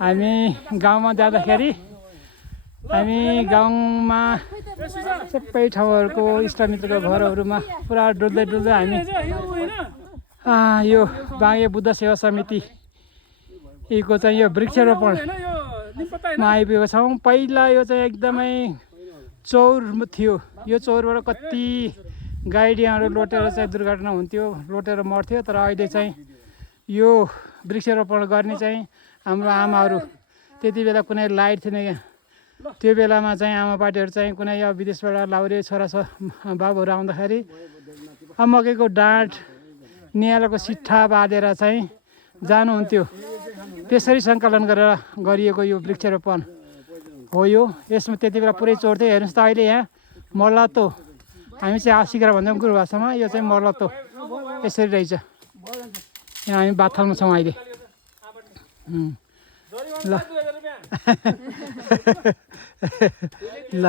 हामी गाउँमा जाँदाखेरि हामी गाउँमा सबै ठाउँहरूको इष्टमित्रको घरहरूमा पुरा डुल्दै डुल्दै हामी यो बाँगे बुद्ध सेवा समिति यीको चाहिँ यो वृक्षारोपणमा आइपुगेको छौँ। पहिला यो चाहिँ एकदमै चौर थियो। यो चौरबाट कति गाइडियाहरू लोटेर चाहिँ दुर्घटना हुन्थ्यो, लोटेर मर्थ्यो। तर अहिले चाहिँ यो वृक्षारोपण गर्ने चाहिँ हाम्रो आमाहरू, त्यति बेला कुनै लाइट थिएन यहाँ, त्यो बेलामा चाहिँ आमा पार्टीहरू चाहिँ कुनै विदेशबाट लाउरे छोरा बाबुहरू आउँदाखेरि मकैको डाँठ नियालोको सिट्ठा बाँधेर चाहिँ जानुहुन्थ्यो। त्यसरी सङ्कलन गरेर गरिएको यो वृक्षारोपण हो। यो यसमा त्यति बेला पुरै चोर थियो। हेर्नुहोस् त अहिले यहाँ मल्लतो, हामी चाहिँ आसिग्रा भन्छौँ गुरु भाषामा, यो चाहिँ मल्लतो यसरी रहेछ। यहाँ हामी बाथलमा छौँ अहिले। ल ल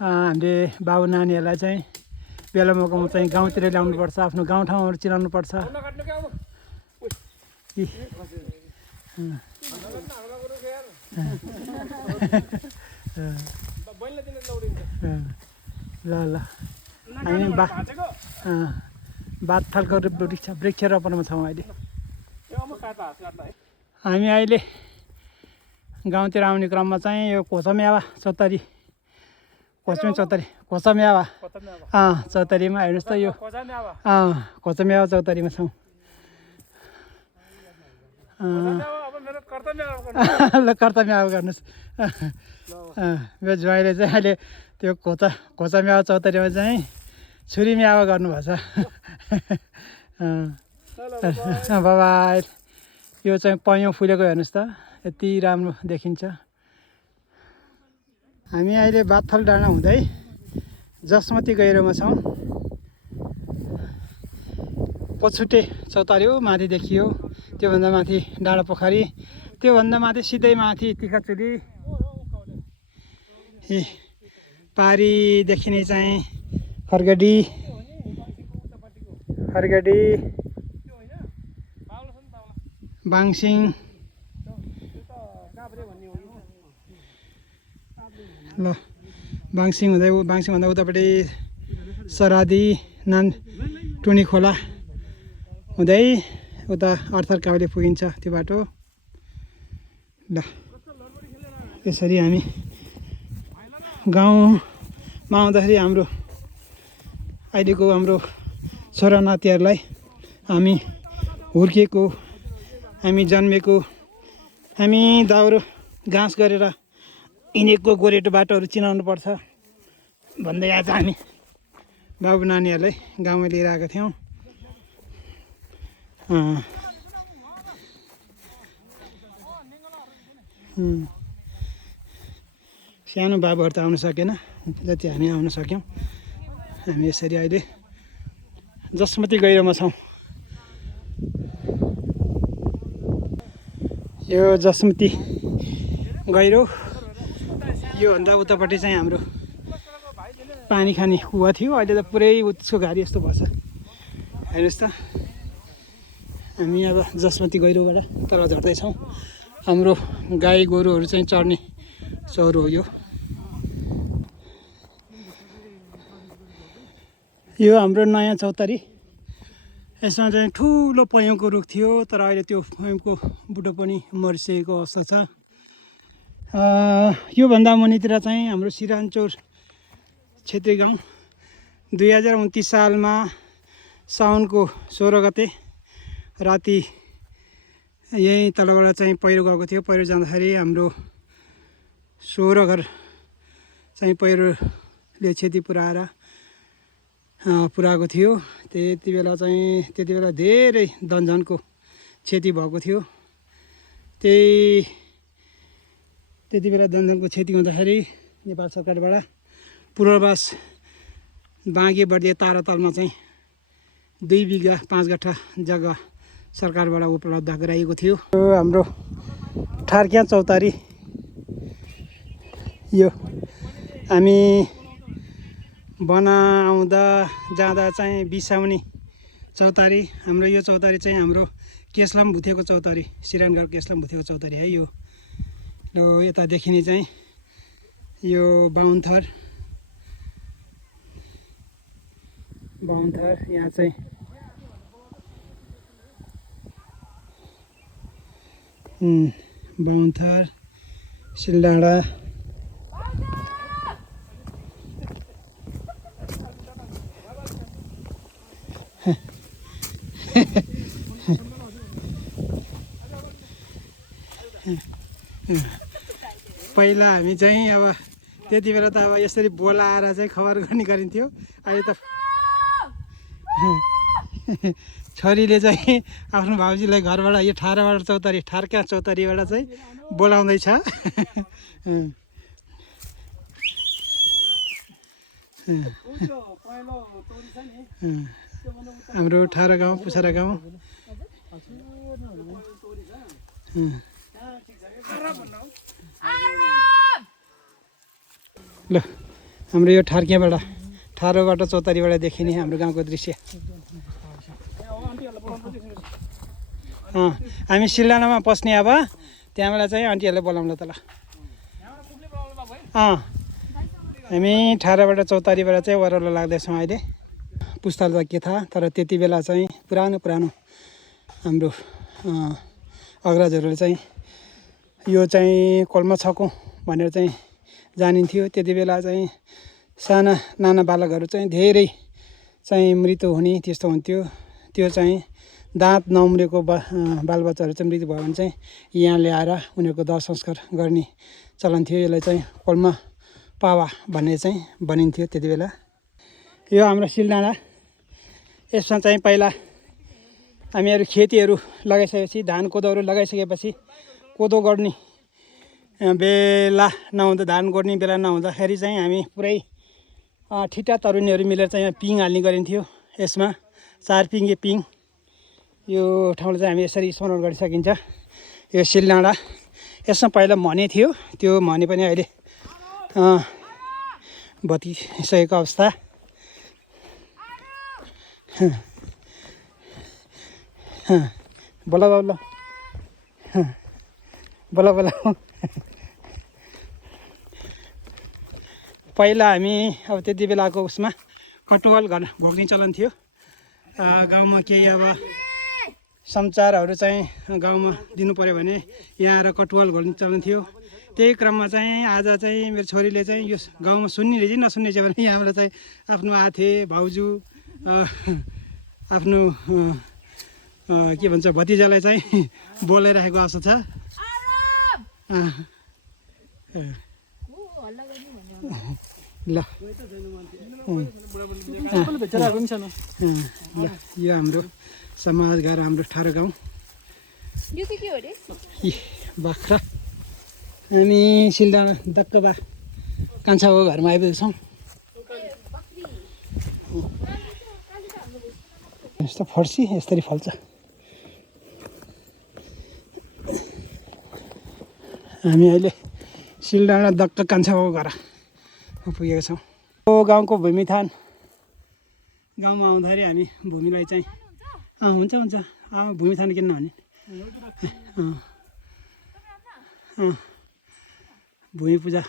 हामीले बाबु नानीहरूलाई चाहिँ बेला मौकामा चाहिँ गाउँतिर ल्याउनुपर्छ, आफ्नो गाउँठाउँहरू चिनाउनुपर्छ। ल ल हामी बाथलको वृक्षारोपणमा छौँ अहिले। हामी अहिले गाउँतिर आउने क्रममा चाहिँ यो कोसम्यावा चौतारी, कोसम्यावा चौतारीमा हेर्नुहोस् त, यो कोसम्यावा चौतारीमा छौँ। ल कर्तम्यावा गर्नुहोस्। मेरो ज्वाइँले चाहिँ अहिले त्यो कोसम्यावा चौतारीमा चाहिँ छुरी म्यावा गर्नुभएको छ। बाबाई, यो चाहिँ पयौँ फुलेको हेर्नुहोस् त, यति राम्रो देखिन्छ। हामी अहिले बाथल डाँडा हुँदै जसमती गहिरोमा छौँ। पछुटे चौतारी हो, माथि देखियो। त्योभन्दा माथि डाँडा पोखरी, त्योभन्दा माथि सिधै माथि तिखाचुली, पारी देखिने चाहिँ हरगडी, बाङसिङ, ल बाङसिङ हुँदै बाङसिङभन्दा उतापट्टि सरादी, टुनी खोला हुँदै उता अर्थर काउले पुगिन्छ त्यो बाटो। ल यसरी हामी गाउँमा आउँदाखेरि अहिलेको हाम्रो छोरा नातिहरूलाई हामी हुर्किएको, हामी जन्मेको, हामी दाउरो घाँस गरेर हिँडेको गोरेटो बाटोहरू चिनाउनु पर्छ भन्दै आज हामी बाबु नानीहरूलाई गाउँमा लिएर आएका थियौँ। सानो बाबुहरू त आउन सकेन, जति हामी आउन सक्यौँ। हामी यसरी अहिले जसमती गहिरोमा छौँ। यो जसमती गहिरो, योभन्दा उतापट्टि चाहिँ हाम्रो पानी खाने कुवा थियो। अहिले त पुरै उसको घारी यस्तो भएछ, हेर्नुहोस् त। हामी अब जसमती गहिरोबाट तल झर्दैछौँ। हाम्रो गाई गोरुहरू चाहिँ चढ्ने चौरो हो यो। यो हाम्रो नयाँ चौतारी। यसमा चाहिँ ठुलो पयौँको रुख थियो, तर अहिले त्यो पयौँको बुटो पनि मरिसकेको अवस्था छ। योभन्दा मुनितिर चाहिँ हाम्रो सिरानचौर क्षेत्री गाउँ 2029 सालमा साउनको 16 गते राति यहीँ तलबाट चाहिँ पहिरो गएको थियो। पहिरो जाँदाखेरि हाम्रो 16 घर चाहिँ पहिरोले क्षति पुऱ्याएको थियो। त्यति बेला धेरै धनजनको क्षति भएको थियो। त्यति बेला धनजनको क्षति हुँदाखेरि नेपाल सरकारबाट पूर्वावास बाँगे बर्दिया तारातालमा चाहिँ 2 बिघा 5 गठा जग्गा सरकारबाट उपलब्ध गराइएको थियो। यो हाम्रो ठार्किया चौतारी। यो हामी बनाउँदा जाँदा चाहिँ बिसाउने चौतारी। हाम्रो यो चौतारी चाहिँ हाम्रो केसलाम भुतेको चौतारी, सिरानगढ केसलाम भुतेको चौतारी है यो। र यता देखिने चाहिँ यो बाहुनथर यहाँ चाहिँ बाहुनथर, सिलडाँडा, पहिला हामी चाहिँ अब त्यति बेला त अब यसरी बोलाएर चाहिँ खबर गर्ने गरिन्थ्यो। अहिले त छोरीले चाहिँ आफ्नो भाउजूलाई घरबाट यो ठारबाट चौतारी, ठारका चौतारीबाट चाहिँ बोलाउँदैछ। हाम्रो ठारा गाउँ, पुछारा गाउँ। ल हाम्रो यो ठार्कियाबाट, ठारोबाट चौतारीबाट देखिने हाम्रो गाउँको दृश्य। हामी सिलडाँडामा पस्ने अब, त्यहाँबाट चाहिँ आन्टीहरूले बोलाउँला त ल। हामी ठाराबाट चौतारीबाट चाहिँ ओह्रालो लाग्दैछौँ अहिले। पुस्ताल त के थाहा, तर त्यति बेला चाहिँ पुरानो हाम्रो अग्रजहरूले चाहिँ यो चाहिँ कोल्मा छको भनेर चाहिँ जानिन्थ्यो। त्यति बेला चाहिँ साना नाना बालकहरू चाहिँ धेरै चाहिँ मृत्यु हुने त्यस्तो हुन्थ्यो। त्यो चाहिँ दाँत नउम्रेको बालबच्चाहरू चाहिँ मृत्यु भयो भने चाहिँ यहाँ ल्याएर उनीहरूको दाह संस्कार गर्ने चलन थियो। यसलाई चाहिँ कोल्मा पावा भन्ने चाहिँ भनिन्थ्यो त्यति बेला। यो हाम्रो सिलडाँडा, यसमा चाहिँ पहिला हामीहरू खेतीहरू लगाइसकेपछि, धान कोदोहरू लगाइसकेपछि, कोदो गर्ने बेला नहुँदा, धान गोड्ने बेला नहुँदाखेरि चाहिँ हामी पुरै ठिटा तरुनीहरू मिलेर चाहिँ यहाँ पिङ हाल्ने गरिन्थ्यो। यसमा 4 पिङ्गे पिङ, यो ठाउँलाई चाहिँ हामी यसरी स्मरण गरिसकिन्छ। यो सिलडाँडा, यसमा पहिला मने थियो, त्यो मने पनि अहिले भत्किसकेको अवस्था। बोला बोला बोला बोला। पहिला हामी अब त्यति बेलाको उसमा कटुवाल घर भोग्ने चलन थियो। गाउँमा केही अब समाचारहरू चाहिँ गाउँमा दिनु पऱ्यो भने यहाँ आएर कटुवाल घोल्ने चलन थियो। त्यही क्रममा चाहिँ आज चाहिँ मेरो छोरीले चाहिँ यो गाउँमा सुन्ने रहेछ नसुन्ने रहेछ भने यहाँबाट चाहिँ आफ्नो आथे, भाउजू, आफ्नो के भन्छ भतिजालाई चाहिँ बोलाइराखेको अवस्था छ। ल यो हाम्रो समाजघर, हाम्रो ठारो गाउँ। बाख्रा, हामी सिलडाँडा दक्कबा कान्छाको घरमा आइपुगेछौँ। यस्तो फर्सी यसरी फल्छ। हामी अहिले सिलडाँडा दक्क कान्छाको घर पुगेका छौँ। गाउँको भूमिथान, गाउँमा आउँदाखेरि हामी भूमिलाई चाहिँ हुन्छ भूमिथान किन नहुने, भूमि पूजा,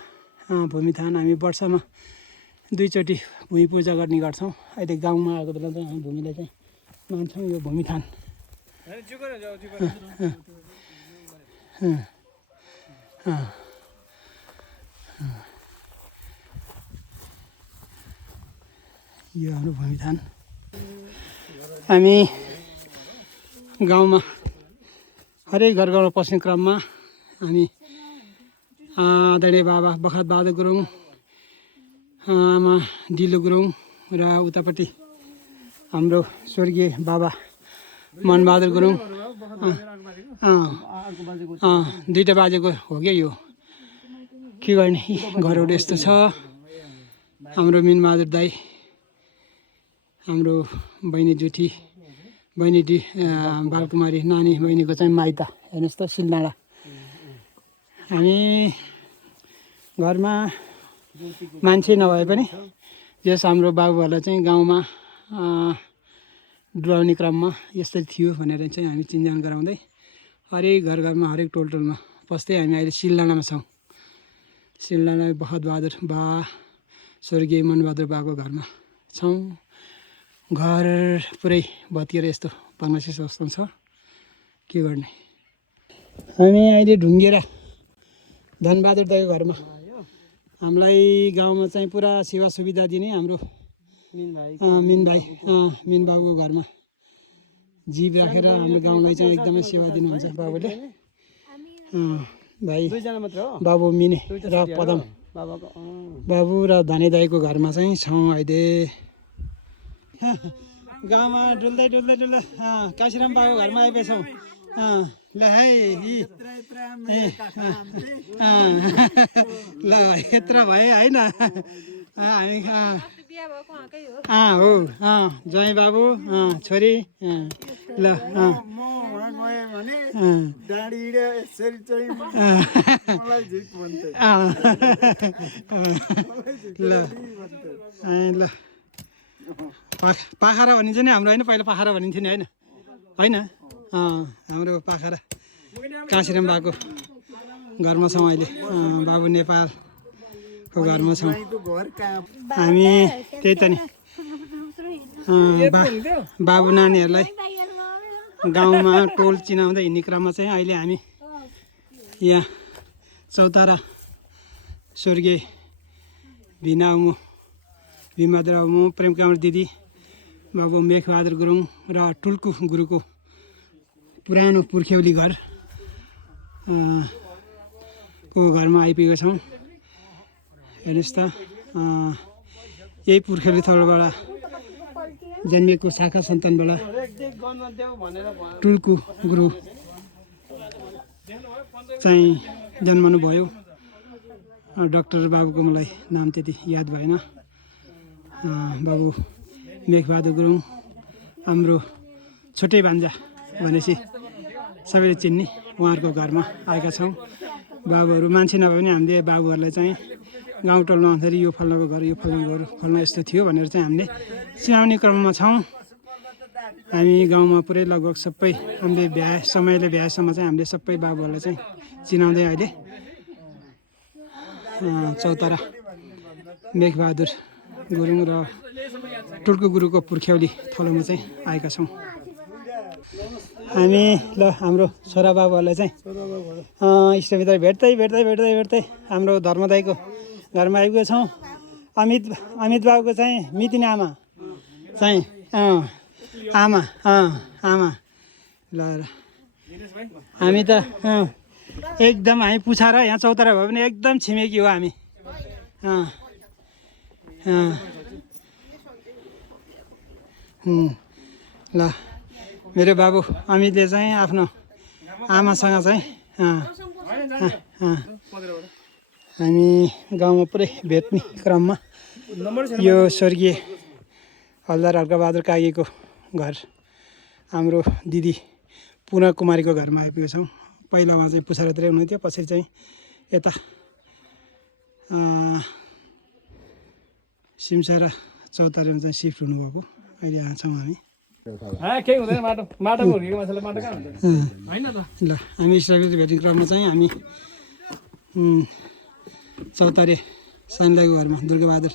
भूमिथान हामी वर्षमा 2 चोटि भूमि पूजा गर्ने गर्छौँ। अहिले गाउँमा आएको बेला चाहिँ हामी भूमिलाई चाहिँ मान्छौँ। यो भूमिथान यो हाम्रो भूमिथान। हामी गाउँमा हरेक घर गाउँमा पस्ने क्रममा हामी आदरणीय बाबा बखत बहादुर गुरुङ, आमा डिलो गुरुङ र उतापट्टि हाम्रो स्वर्गीय बाबा मनबहादुर गुरुङ, दुईटा बाजेको हो क्या यो। के गर्ने, घरहरू यस्तो छ। हाम्रो मिनबहादुर दाई, हाम्रो बहिनी जुठी, बहिनी बालकुमारी नानी बहिनीको चाहिँ माइत हेर्नुहोस् त सिलडाँडा। हामी घरमा मान्छे नभए पनि जस हाम्रो बाबुहरूलाई चाहिँ गाउँमा डुलाउने क्रममा यस्तै थियो भनेर चाहिँ हामी चिन्जान गराउँदै हरेक घर घरमा हरेक टोल टोलमा पस्दै हामी अहिले सिलडाँडामा छौँ। सिलडाँडा बहादुर बा स्वर्गीय मनबहादुर बाको घरमा छौँ। घर पुरै भत्किएर यस्तो भग्नाशेष अवस्थामा छ, के गर्ने। हामी अहिले ढुङ्गेर धनबहादुर दाइको घरमा, हामीलाई गाउँमा चाहिँ पुरा सेवा सुविधा दिने हाम्रो मिन बाबुको घरमा जीव राखेर हाम्रो गाउँलाई चाहिँ एकदमै सेवा दिनुहुन्छ बाबुले। भाइ बाबु मिने र पदम बाबु र धने दाईको घरमा चाहिँ छौँ अहिले। गाउँमा डुल्दै काशीराम बाबुको घरमा आइपुगेछौँ। ल है ल यत्रो भयो होइन हामी हो जय बाबु छोरी ल ल पाखरा भनिन्छ नि हाम्रो होइन, पहिला पाखरा भनिन्थ्यो नि होइन हाम्रो पाखरा काशीराम बाबुको घरमा छौँ अहिले। बाबु नेपालको घरमा छौँ हामी। त्यही त नि बाबु नानीहरूलाई गाउँमा टोल चिनाउँदै हिँड्ने क्रममा चाहिँ अहिले हामी यहाँ चौतारा स्वर्गीय भीमबहादुर आउमु, प्रेमकमल दिदी, बाबु मेघबहादुर गुरुङ र टुल्कु गुरुको पुरानो पुर्ख्यौली घर को घरमा आइपुगेको छौँ। हेर्नुहोस् त, यही पुर्ख्यौली थलोबाट जन्मिएको शाखा सन्तानबाट टुल्कु गुरु चाहिँ जन्मनु भयो। डाक्टर बाबुको मलाई नाम त्यति याद भएन। बाबु मेघबहादुर गुरुङ हाम्रो छुट्टै भान्जा भनेपछि सबैले चिन्ने उहाँहरूको घरमा आएका छौँ। बाबुहरू मान्छे नभए पनि हामीले बाबुहरूलाई चाहिँ गाउँ टोलमा आउँदाखेरि यो फल्नाको घर, यो फल्नाको घर, फल्ना यस्तो थियो भनेर चाहिँ हामीले चिनाउने क्रममा छौँ। हामी गाउँमा पुरै लगभग सबै हामीले समयले भ्याएसम्म चाहिँ हामीले सबै बाबुहरूलाई चाहिँ चिनाउँदै अहिले चौतारा मेघबहादुर गुरुङ र टुल्कु गुरुको पुर्ख्यौली थलोमा चाहिँ आएका छौँ हामी। ल हाम्रो छोरा बाबुहरूलाई चाहिँ इष्टमित्र भेट्दै हाम्रो धर्मदाईको घरमा आइपुगेको छौँ। अमित बाबुको चाहिँ मितिनी आमा चाहिँ आमा ल हामी त एकदम हामी पुछार यहाँ चौतारा भयो भने एकदम छिमेकी हो हामी। ल मेरो बाबु अमितले चाहिँ आफ्नो आमासँग चाहिँ हामी गाउँमा पुरै भेट्ने क्रममा यो स्वर्गीय हलदार हर्कबहादुर कागीको घर हाम्रो दिदी पुना कुमारीको घरमा आइपुगेको छौँ। पहिला उहाँ चाहिँ पुछारतिरै हुनुहुन्थ्यो, पछि चाहिँ यता सिमसारा चौतारामा चाहिँ सिफ्ट हुनुभएको। अहिले यहाँ छौँ हामी। ल हामी इष्टमित्र भेट्ने क्रममा चाहिँ हामी चौतारे सानो दाईको घरमा, दुर्गाबहादुर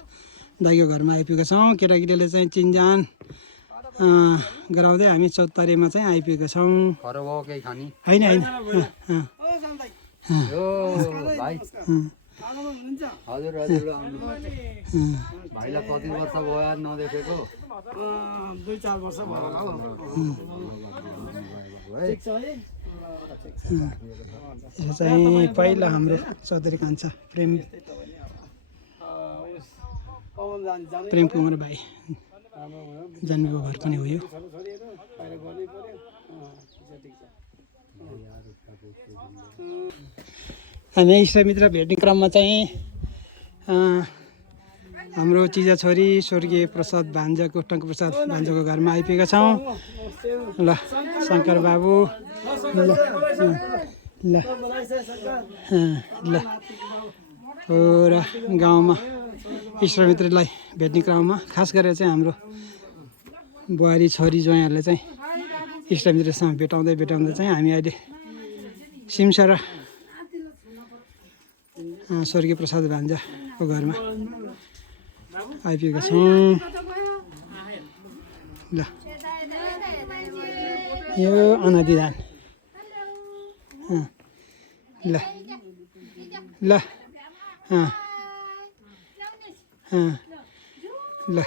दाईको घरमा आइपुगेका छौँ। केटाकेटीले चाहिँ चिनजान गराउँदै हामी चौतारेमा चाहिँ आइपुगेका छौँ। होइन हजुर भाइलाई कति वर्ष भयो नदेखेको? 2-4 वर्ष भयो होला हौ। यो चाहिँ पहिला हाम्रो चौधरी कान्छा प्रेम कुमार भाइ जन्मेको घर पनि हो यो। हामी इष्टमित्र भेट्ने क्रममा चाहिँ हाम्रो चिजा छोरी स्वर्गीय प्रसाद भान्जाको टङ्कप्रसाद भान्जाको घरमा आइपुगेका छौँ। ल शङ्कर बाबु ल र गाउँमा इष्टमित्रलाई भेट्ने क्रममा खास गरेर चाहिँ हाम्रो बुहारी छोरी ज्वाइँहरूलाई चाहिँ इष्टमित्रसँग भेटाउँदै चाहिँ हामी अहिले सिमसारा स्वर्गीय प्रसाद भान्जाको घरमा आइपुगेका छौँ। ल यो अनादि धान ल ल ल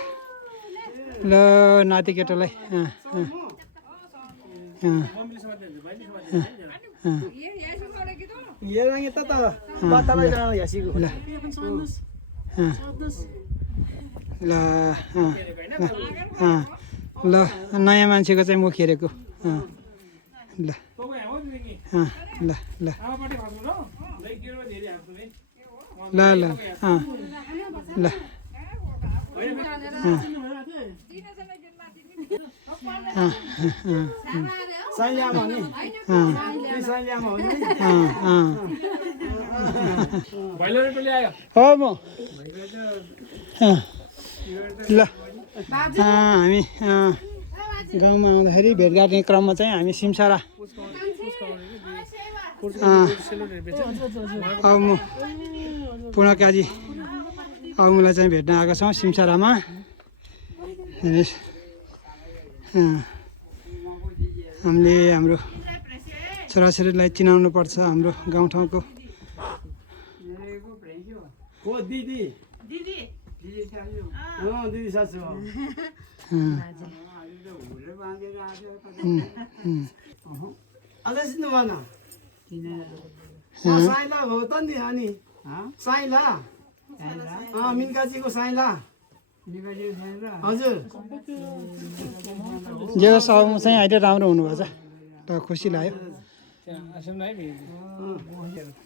ल नाति केटालाई ल ल नयाँ मान्छेको चाहिँ मुख हेरेको ल ल ल ल ल ल हो म ल हामी गाउँमा आउँदाखेरि भेटघाटने क्रममा चाहिँ हामी सिमसारा अब म पुणकाजी अमुलाई चाहिँ भेट्न आएका छौँ सिमसारामा। हामीले हाम्रो छोराछोरीलाई चिनाउनु पर्छ हाम्रो गाउँठाउँको। मिनकाजीको साइला हजुर जे होस् अब चाहिँ अहिले राम्रो हुनुभएछ र खुसी लाग्यो।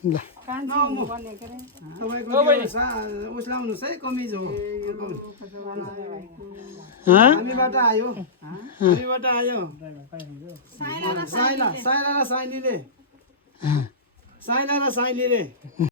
ल तपाईँको उस लाउनुहोस् है कमिज हो हामीबाट आयो हामीबाट आयो साइला साइला र साइलीले साइला र साइलीले